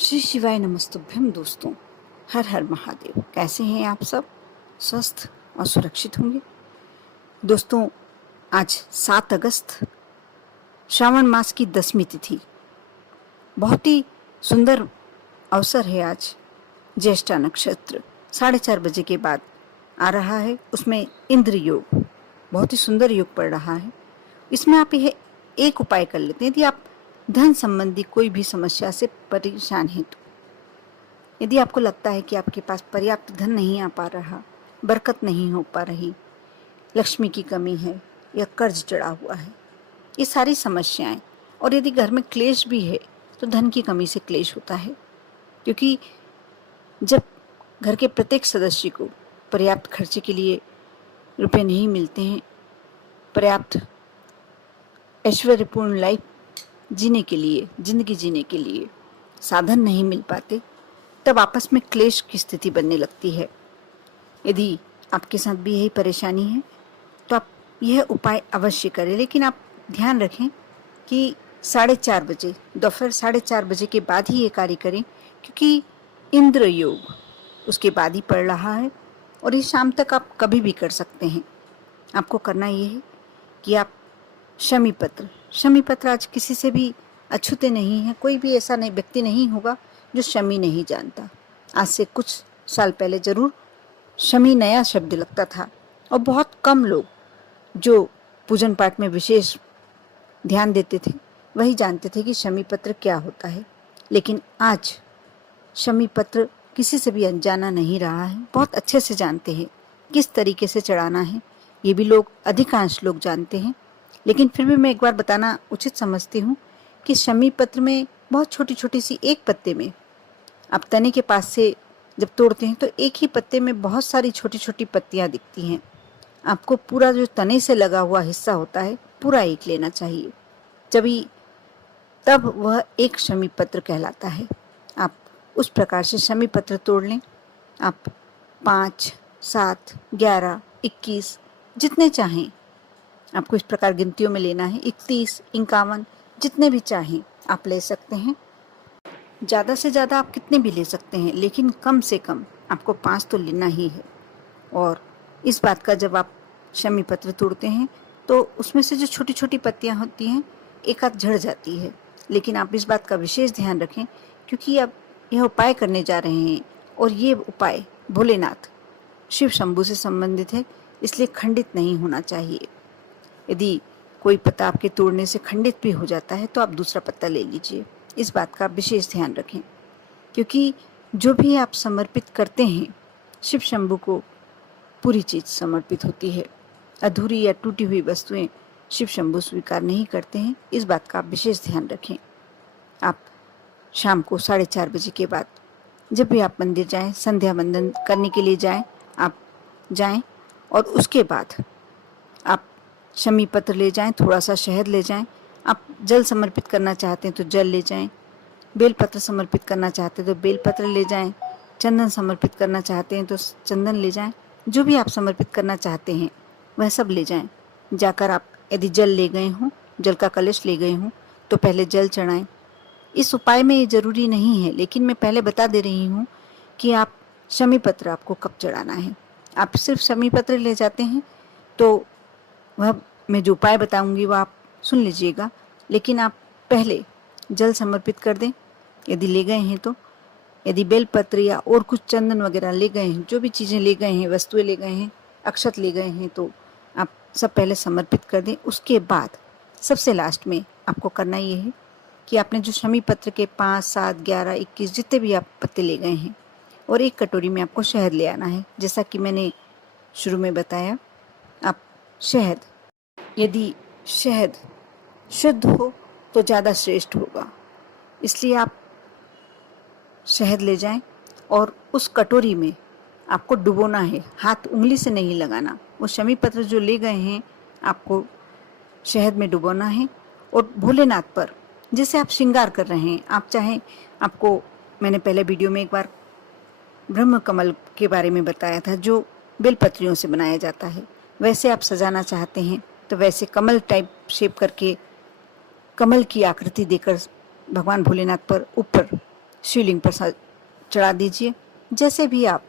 श्री शिवाय नमस्तुभ्यम। दोस्तों, हर हर महादेव। कैसे हैं आप सब? स्वस्थ और सुरक्षित होंगे। दोस्तों, आज 7 अगस्त श्रावण मास की 10वीं तिथि। बहुत ही सुंदर अवसर है आज। ज्येष्ठा नक्षत्र 4:30 बजे के बाद आ रहा है। उसमें इंद्र योग, बहुत ही सुंदर योग पड़ रहा है। इसमें आप यह एक उपाय कर लेते हैं। यदि आप धन संबंधी कोई भी समस्या से परेशान हैं, तो यदि आपको लगता है कि आपके पास पर्याप्त धन नहीं आ पा रहा, बरकत नहीं हो पा रही, लक्ष्मी की कमी है या कर्ज चढ़ा हुआ है, ये सारी समस्याएं, और यदि घर में क्लेश भी है तो धन की कमी से क्लेश होता है। क्योंकि जब घर के प्रत्येक सदस्य को पर्याप्त खर्चे के लिए रुपए नहीं मिलते हैं, पर्याप्त ऐश्वर्यपूर्ण लाइफ जीने के लिए, जिंदगी जीने के लिए साधन नहीं मिल पाते, तब आपस में क्लेश की स्थिति बनने लगती है। यदि आपके साथ भी यही परेशानी है तो आप यह उपाय अवश्य करें, लेकिन आप ध्यान रखें कि 4:30 बजे, दोपहर 4:30 बजे के बाद ही ये कार्य करें, क्योंकि इंद्र योग उसके बाद ही पड़ रहा है और ये शाम तक आप कभी भी कर सकते हैं। आपको करना ये है कि आप शमी पत्र आज किसी से भी अछूते नहीं है। कोई भी ऐसा नहीं व्यक्ति नहीं होगा जो शमी नहीं जानता। आज से कुछ साल पहले जरूर शमी नया शब्द लगता था और बहुत कम लोग जो पूजन पाठ में विशेष ध्यान देते थे वही जानते थे कि शमी पत्र क्या होता है। लेकिन आज शमी पत्र किसी से भी अनजाना नहीं रहा है। बहुत अच्छे से जानते हैं किस तरीके से चढ़ाना है। ये भी लोग, अधिकांश लोग जानते हैं, लेकिन फिर भी मैं एक बार बताना उचित समझती हूँ कि शमी पत्र में बहुत छोटी छोटी सी, एक पत्ते में आप तने के पास से जब तोड़ते हैं तो एक ही पत्ते में बहुत सारी छोटी छोटी पत्तियां दिखती हैं। आपको पूरा जो तने से लगा हुआ हिस्सा होता है पूरा एक लेना चाहिए, तब वह एक शमी पत्र कहलाता है। आप उस प्रकार से शमी पत्र तोड़ लें। आप 5, 7, 11, 21 जितने चाहें आपको इस प्रकार गिनतियों में लेना है। 31, 51 जितने भी चाहें आप ले सकते हैं। ज़्यादा से ज़्यादा आप कितने भी ले सकते हैं, लेकिन कम से कम आपको 5 तो लेना ही है। और इस बात का, जब आप शमी पत्र तोड़ते हैं तो उसमें से जो छोटी छोटी पत्तियां होती हैं एक आध झड़ जाती है, लेकिन आप इस बात का विशेष ध्यान रखें, क्योंकि आप यह उपाय करने जा रहे हैं और ये उपाय भोलेनाथ शिव शंभू से संबंधित है, इसलिए खंडित नहीं होना चाहिए। यदि कोई पत्ता आपके तोड़ने से खंडित भी हो जाता है तो आप दूसरा पत्ता ले लीजिए। इस बात का विशेष ध्यान रखें, क्योंकि जो भी आप समर्पित करते हैं शिव शंभू को पूरी चीज़ समर्पित होती है। अधूरी या टूटी हुई वस्तुएं शिव शंभू स्वीकार नहीं करते हैं। इस बात का आप विशेष ध्यान रखें। आप शाम को 4:30 बजे के बाद जब भी आप मंदिर जाएं, संध्या वंदन करने के लिए जाएं, आप जाएं और उसके बाद आप शमी पत्र ले जाएं, थोड़ा सा शहद ले जाएं। आप जल समर्पित करना चाहते हैं तो जल ले जाएं, बेलपत्र समर्पित करना चाहते हैं तो बेलपत्र ले जाएं, चंदन समर्पित करना चाहते हैं तो चंदन ले जाएं। जो भी आप समर्पित करना चाहते हैं वह सब ले जाएं। जाकर आप यदि जल ले गए हों, जल का कलश ले गए हों, तो पहले जल चढ़ाएं। इस उपाय में ये ज़रूरी नहीं है, लेकिन मैं पहले बता दे रही हूँ कि आप शमी पत्र आपको कब चढ़ाना है। आप सिर्फ शमी पत्र ले जाते हैं तो वह मैं जो उपाय बताऊंगी वह आप सुन लीजिएगा, लेकिन आप पहले जल समर्पित कर दें यदि ले गए हैं तो। यदि बेलपत्र या और कुछ चंदन वगैरह ले गए हैं, जो भी चीज़ें ले गए हैं, वस्तुएं ले गए हैं, अक्षत ले गए हैं, तो आप सब पहले समर्पित कर दें। उसके बाद सबसे लास्ट में आपको करना ये है कि आपने जो शमी पत्र के 5, 7, 11, 21 जितने भी आप पत्ते ले गए हैं, और एक कटोरी में आपको शहद ले आना है। जैसा कि मैंने शुरू में बताया, आप शहद, यदि शहद शुद्ध हो तो ज़्यादा श्रेष्ठ होगा, इसलिए आप शहद ले जाएं और उस कटोरी में आपको डुबोना है। हाथ उंगली से नहीं लगाना। वो शमी पत्र जो ले गए हैं आपको शहद में डुबोना है और भोलेनाथ पर जैसे आप श्रृंगार कर रहे हैं, आप चाहें, आपको मैंने पहले वीडियो में एक बार ब्रह्म कमल के बारे में बताया था जो बेलपत्रियों से बनाया जाता है, वैसे आप सजाना चाहते हैं तो वैसे कमल टाइप शेप करके, कमल की आकृति देकर भगवान भोलेनाथ पर ऊपर शिवलिंग पर चढ़ा दीजिए। जैसे भी आप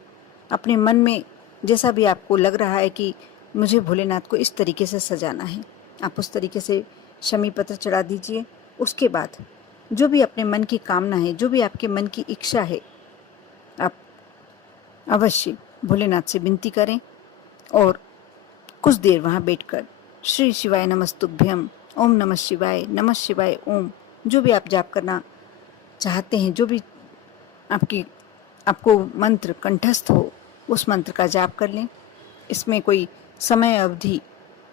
अपने मन में, जैसा भी आपको लग रहा है कि मुझे भोलेनाथ को इस तरीके से सजाना है, आप उस तरीके से शमी पत्र चढ़ा दीजिए। उसके बाद जो भी अपने मन की कामना है, जो भी आपके मन की इच्छा है, आप अवश्य भोलेनाथ से विनती करें और कुछ देर वहाँ बैठकर श्री शिवाय नमस्तुभ्यम, ओम नमः शिवाय ओम, जो भी आप जाप करना चाहते हैं, जो भी आपको मंत्र कंठस्थ हो, उस मंत्र का जाप कर लें। इसमें कोई समय अवधि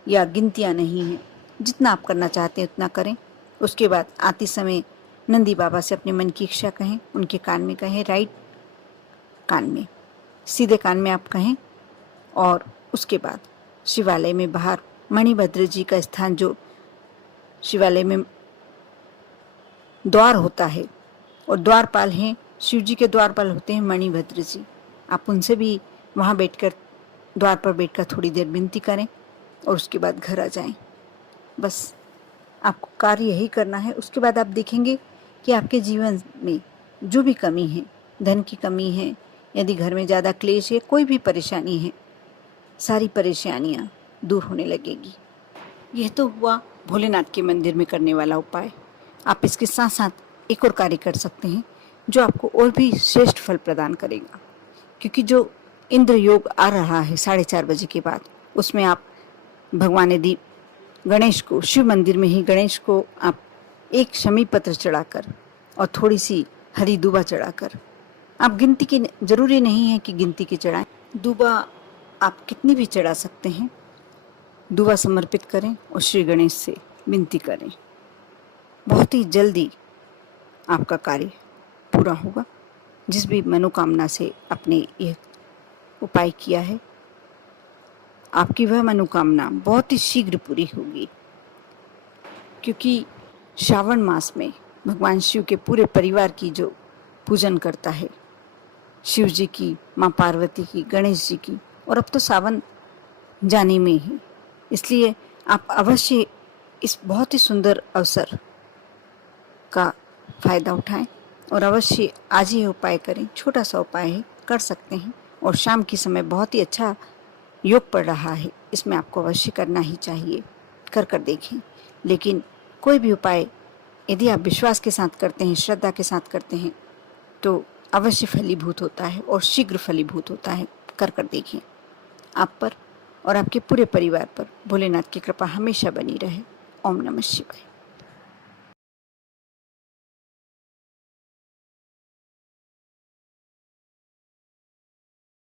या गिनतियाँ नहीं हैं, जितना आप करना चाहते हैं उतना करें। उसके बाद आते समय नंदी बाबा से अपने मन की इच्छा कहें, उनके कान में कहें, राइट कान में, सीधे कान में आप कहें। और उसके बाद शिवालय में बाहर मणिभद्र जी का स्थान, जो शिवालय में द्वार होता है और द्वारपाल हैं, शिव जी के द्वारपाल होते हैं मणिभद्र जी, आप उनसे भी वहाँ बैठकर, द्वार पर बैठकर थोड़ी देर विनती करें और उसके बाद घर आ जाएं। बस आपको कार्य यही करना है। उसके बाद आप देखेंगे कि आपके जीवन में जो भी कमी है, धन की कमी है, यदि घर में ज़्यादा क्लेश है, कोई भी परेशानी है, सारी परेशानियाँ दूर होने लगेगी। यह तो हुआ भोलेनाथ के मंदिर में करने वाला उपाय। आप इसके साथ साथ एक और कार्य कर सकते हैं जो आपको और भी श्रेष्ठ फल प्रदान करेगा, क्योंकि जो इंद्र योग आ रहा है 4:30 बजे के बाद, उसमें आप भगवान यदि गणेश को, शिव मंदिर में ही गणेश को आप एक शमी पत्र चढ़ाकर और थोड़ी सी हरी दूबा चढ़ाकर, आप गिनती की जरूरी नहीं है कि गिनती की चढ़ाएं, दूबा आप कितनी भी चढ़ा सकते हैं, दूबा समर्पित करें और श्री गणेश से विनती करें। बहुत ही जल्दी आपका कार्य पूरा होगा। जिस भी मनोकामना से आपने यह उपाय किया है, आपकी वह मनोकामना बहुत ही शीघ्र पूरी होगी, क्योंकि श्रावण मास में भगवान शिव के पूरे परिवार की जो पूजन करता है, शिव जी की, माँ पार्वती की, गणेश जी की, और अब तो सावन जाने में ही, इसलिए आप अवश्य इस बहुत ही सुंदर अवसर का फायदा उठाएं और अवश्य आज ही उपाय करें। छोटा सा उपाय है, कर सकते हैं, और शाम के समय बहुत ही अच्छा योग पड़ रहा है, इसमें आपको अवश्य करना ही चाहिए, कर देखें। लेकिन कोई भी उपाय यदि आप विश्वास के साथ करते हैं, श्रद्धा के साथ करते हैं, तो अवश्य फलीभूत होता है और शीघ्र फलीभूत होता है। कर देखें। आप पर और आपके पूरे परिवार पर भोलेनाथ की कृपा हमेशा बनी रहे। ओम नमः शिवाय।